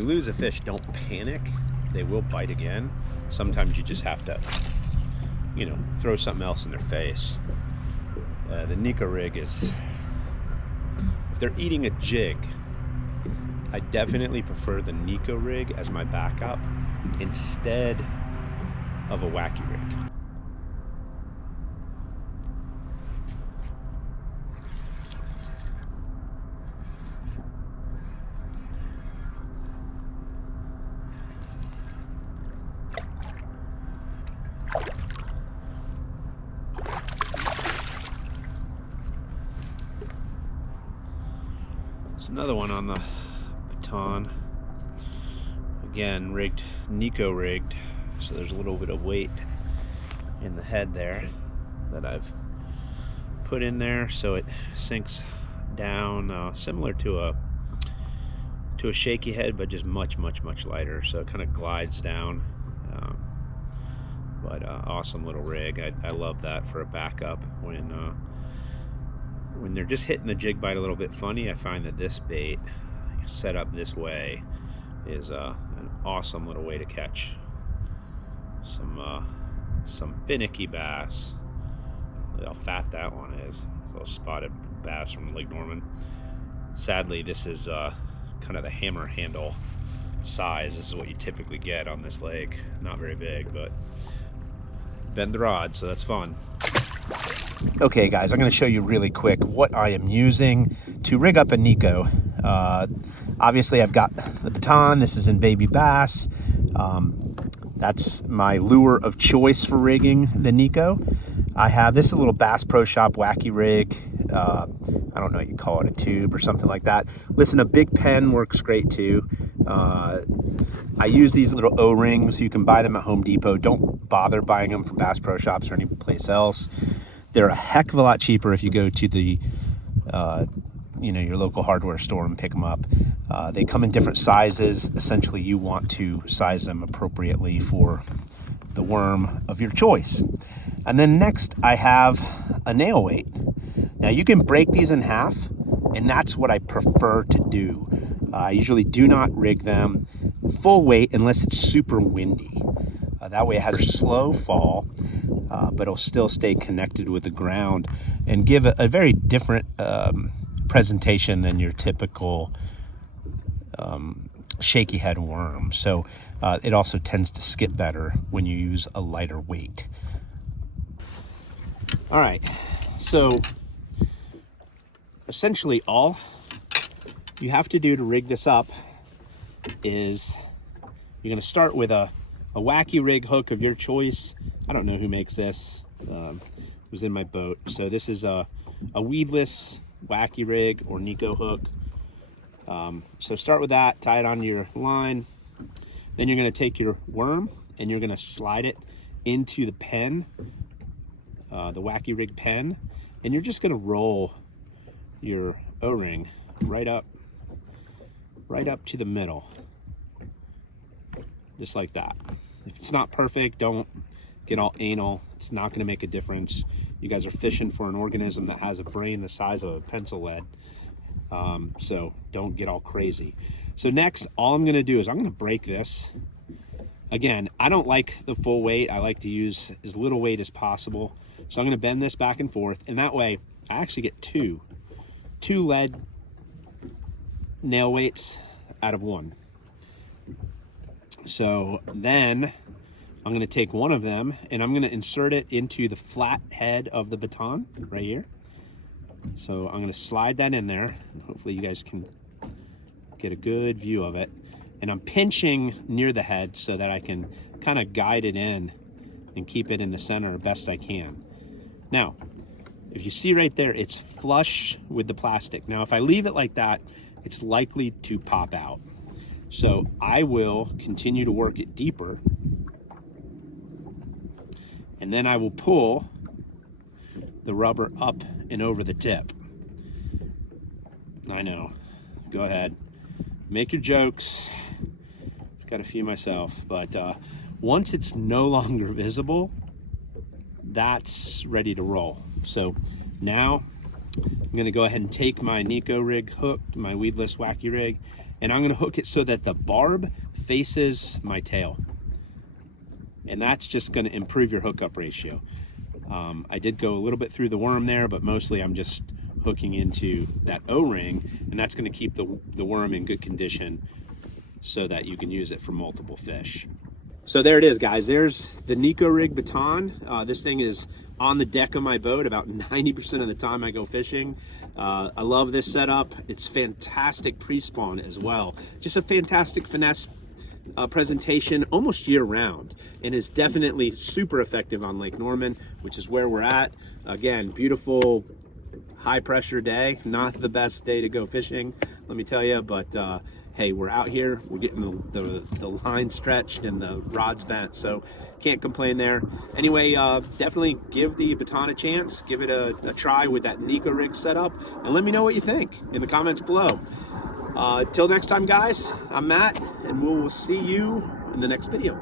you lose a fish, don't panic. They will bite again. Sometimes you just have to, you know, throw something else in their face. The Neko Rig is, if they're eating a jig, I definitely prefer the Neko Rig as my backup instead of a wacky rig. There's another one on the baton. Again, rigged, Neko rigged, so there's a little bit of weight in the head there that I've put in there so it sinks down, similar to a shaky head, but just much lighter, so it kind of glides down. But awesome little rig. I love that for a backup when they're just hitting the jig bite a little bit funny. I find that this bait set up this way is an awesome little way to catch some finicky bass. Look how fat that one is. It's a little spotted bass from Lake Norman. Sadly, this is kind of the hammer handle size. This is what you typically get on this lake. Not very big, but bend the rod, so that's fun. Okay guys, I'm going to show you really quick what I am using to rig up a Neko. Obviously I've got the baton. This is in baby bass. That's my lure of choice for rigging the Neko. I have this is a little Bass Pro Shop wacky rig. I don't know what you call it, a tube or something like that. Listen, a big pen works great too. I use these little O-rings. You can buy them at Home Depot. Don't bother buying them from Bass Pro Shops or any place else. They're a heck of a lot cheaper if you go to the you know, your local hardware store and pick them up. They come in different sizes. Essentially, you want to size them appropriately for the worm of your choice. And then next, I have a nail weight. Now, you can break these in half, and that's what I prefer to do. I usually do not rig them full weight unless it's super windy. That way it has a slow fall, but it'll still stay connected with the ground and give a very different presentation than your typical shaky head worm. So it also tends to skip better when you use a lighter weight. All right, so essentially all you have to do to rig this up is you're going to start with a wacky rig hook of your choice. I don't know who makes this. It was in my boat. So this is a weedless wacky rig or Neko hook. So start with that, tie it onto your line. Then you're going to take your worm and you're going to slide it into the pen, the wacky rig pen, and you're just going to roll your O-ring right up to the middle, just like that. If it's not perfect, don't get all anal. It's not going to make a difference. You guys are fishing for an organism that has a brain the size of a pencil lead, so don't get all crazy. So next, all I'm going to do is I'm going to break this. Again, I don't like the full weight. I like to use as little weight as possible. So I'm going to bend this back and forth, and that way I actually get two lead nail weights out of one. So then I'm going to take one of them and I'm going to insert it into the flat head of the baton right here. So I'm going to slide that in there. Hopefully you guys can get a good view of it. And I'm pinching near the head so that I can kind of guide it in and keep it in the center best I can. Now, if you see right there, it's flush with the plastic. Now, if I leave it like that, it's likely to pop out. So I will continue to work it deeper, and then I will pull the rubber up and over the tip. I know, go ahead, make your jokes. I've got a few myself, but once it's no longer visible, that's ready to roll. So now I'm going to go ahead and take my Neko rig hook, my weedless wacky rig, And I'm gonna hook it so that the barb faces my tail. And that's just gonna improve your hookup ratio. I did go a little bit through the worm there, but mostly I'm just hooking into that O-ring, and that's gonna keep the worm in good condition so that you can use it for multiple fish. So there it is, guys. There's the Neko Rig baton. This thing is on the deck of my boat about 90% of the time I go fishing. I love this setup. It's fantastic pre-spawn as well. Just a fantastic finesse presentation almost year round, and is definitely super effective on Lake Norman, which is where we're at. Again, beautiful high pressure day. Not the best day to go fishing, let me tell you, but hey, we're out here, we're getting the line stretched and the rods bent, so can't complain there. Anyway, definitely give the baton a chance, give it a try with that Neko Rig setup, and let me know what you think in the comments below. Till next time, guys, I'm Matt, and we'll see you in the next video.